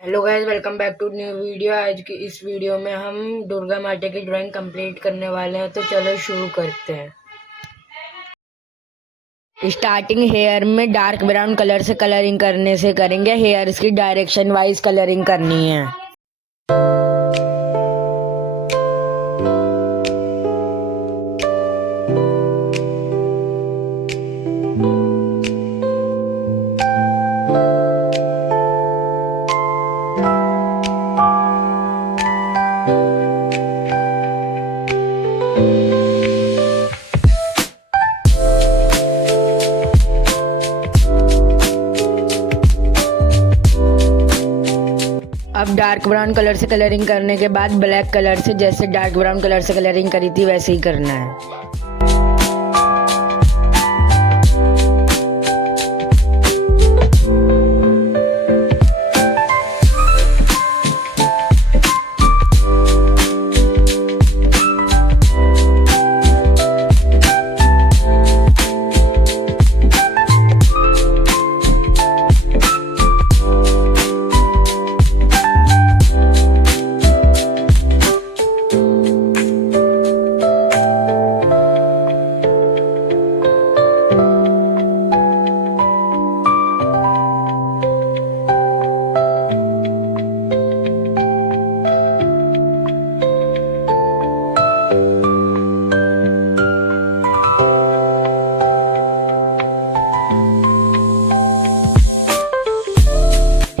Hello guys, welcome back to new video. आज की इस वीडियो में हम दुर्गा माता की ड्राइंग कंप्लीट करने वाले हैं, तो चलो शुरू करते हैं। स्टार्टिंग हेयर में डार्क ब्राउन कलर से कलरिंग करने से करेंगे। हेयर्स की डायरेक्शन वाइज कलरिंग करनी है। अब डार्क ब्राउन कलर से कलरिंग करने के बाद ब्लैक कलर से, जैसे डार्क ब्राउन कलर से कलरिंग करी थी वैसे ही करना है।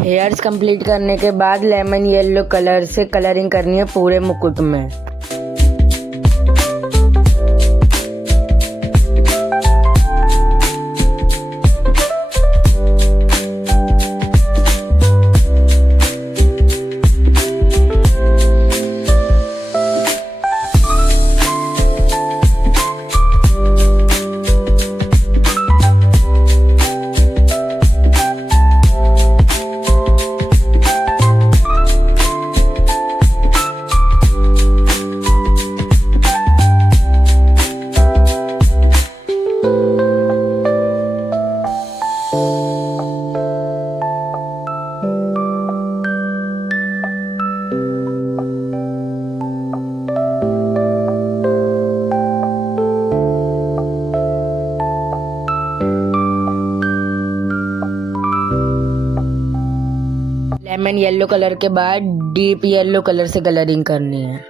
हेयर्स कंप्लीट करने के बाद लेमन येलो कलर से कलरिंग करनी है पूरे मुकुट में। लेमन येलो कलर के बाद डीप येलो कलर से कलरिंग करनी है।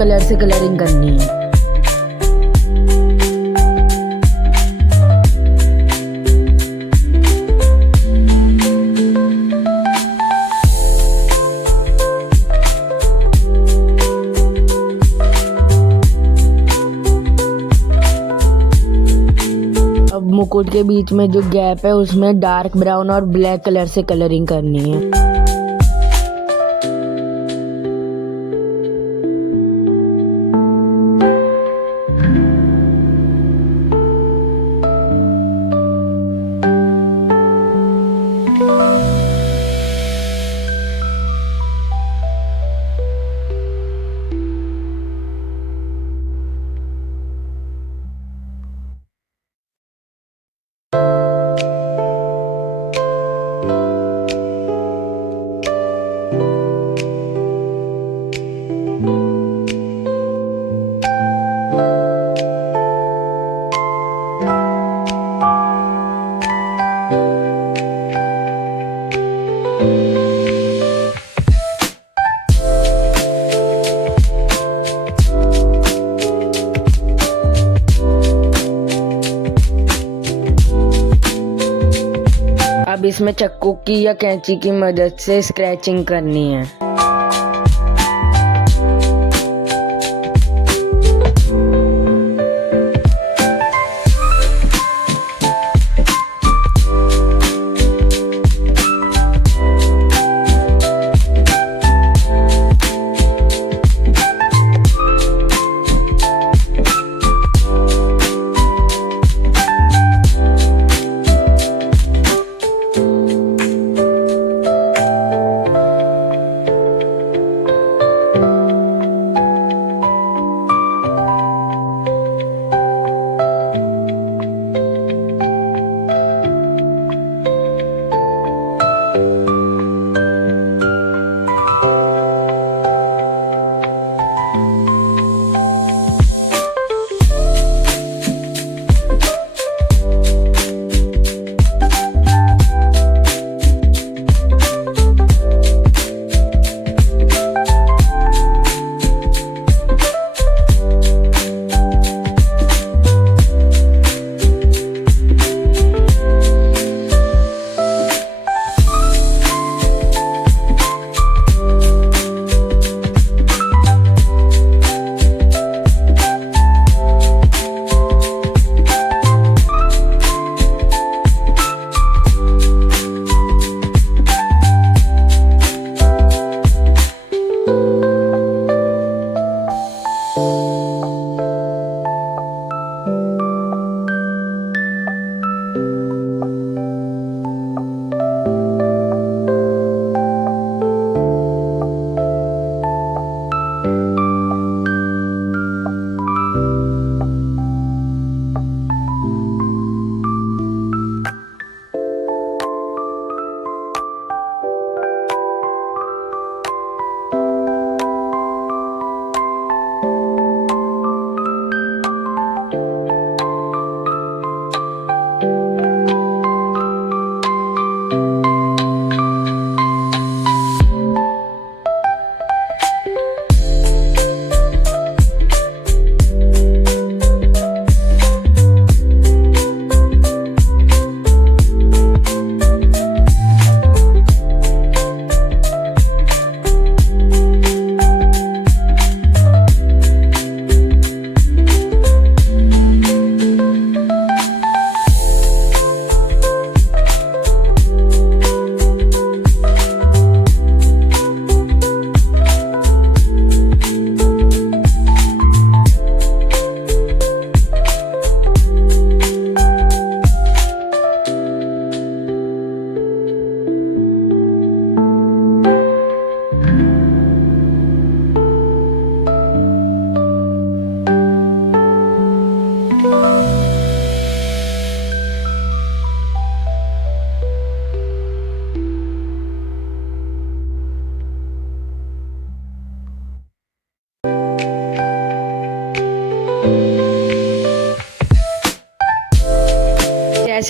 कलर से कलरिंग करनी है। अब मुकुट के बीच में जो गैप है उसमें डार्क ब्राउन और ब्लैक कलर से कलरिंग करनी है। अब इसमें चाकू की या कैंची की मदद से स्क्रैचिंग करनी है।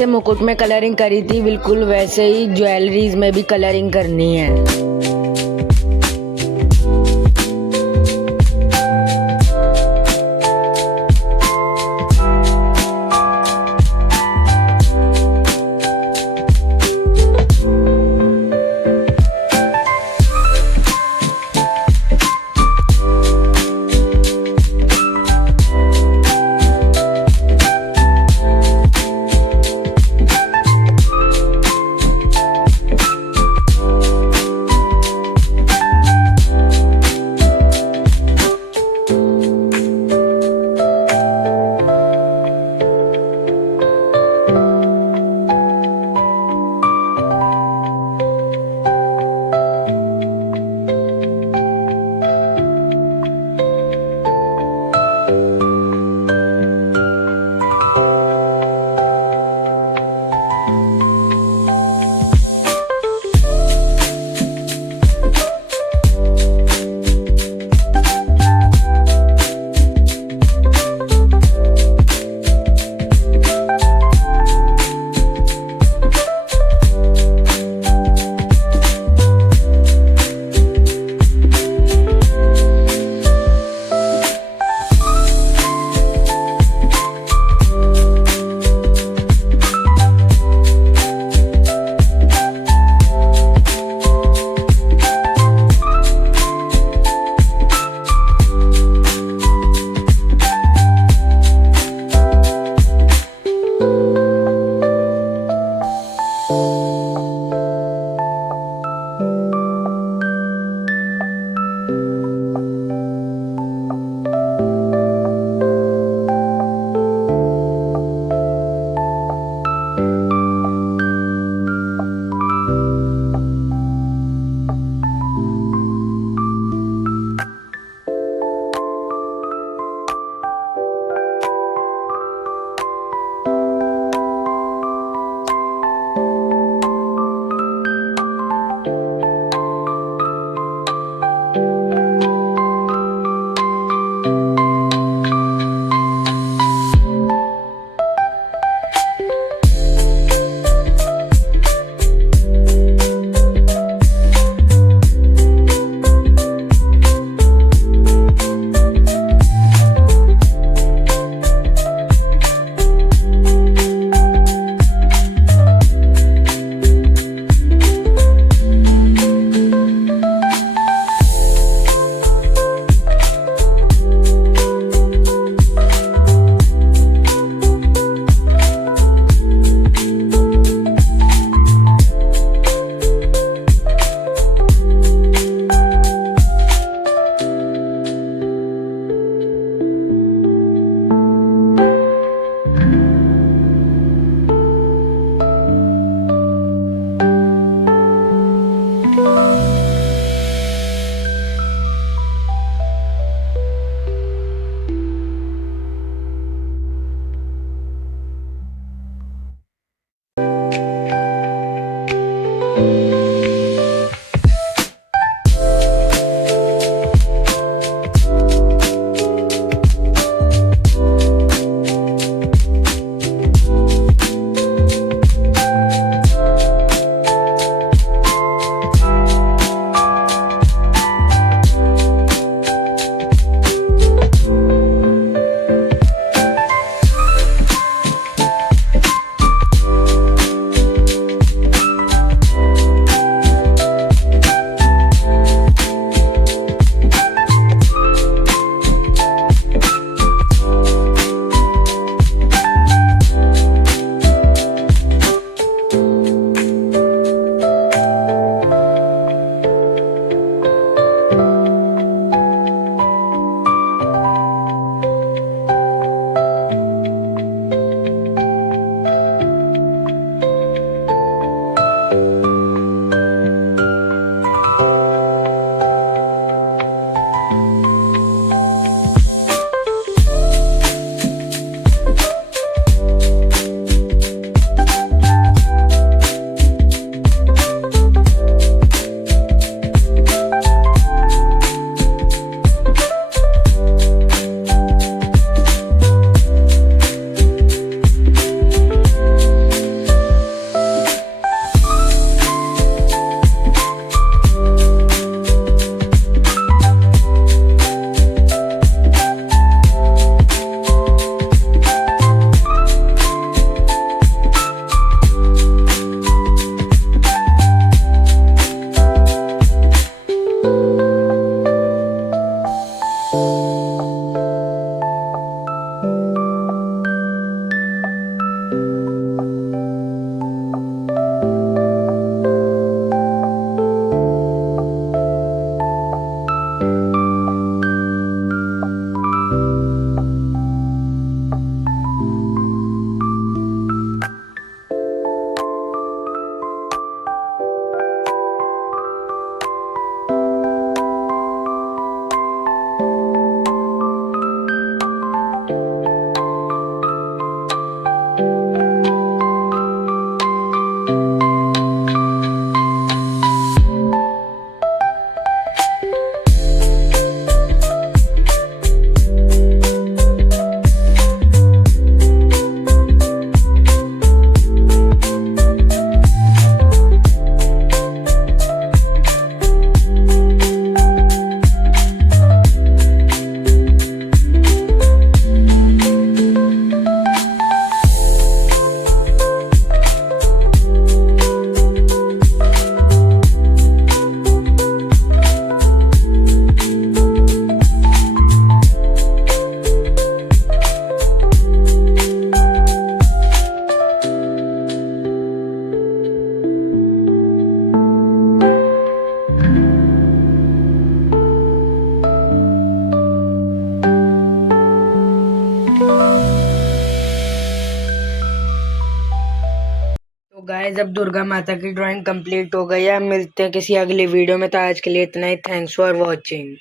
जैसे मुकुट में कलरिंग करी थी बिल्कुल वैसे ही ज्वेलरीज में भी कलरिंग करनी है। तो गाइस अब दुर्गा माता की ड्राइंग कंप्लीट हो गई है। अब मिलते हैं किसी अगली वीडियो में। तो आज के लिए इतना ही। Thanks for watching.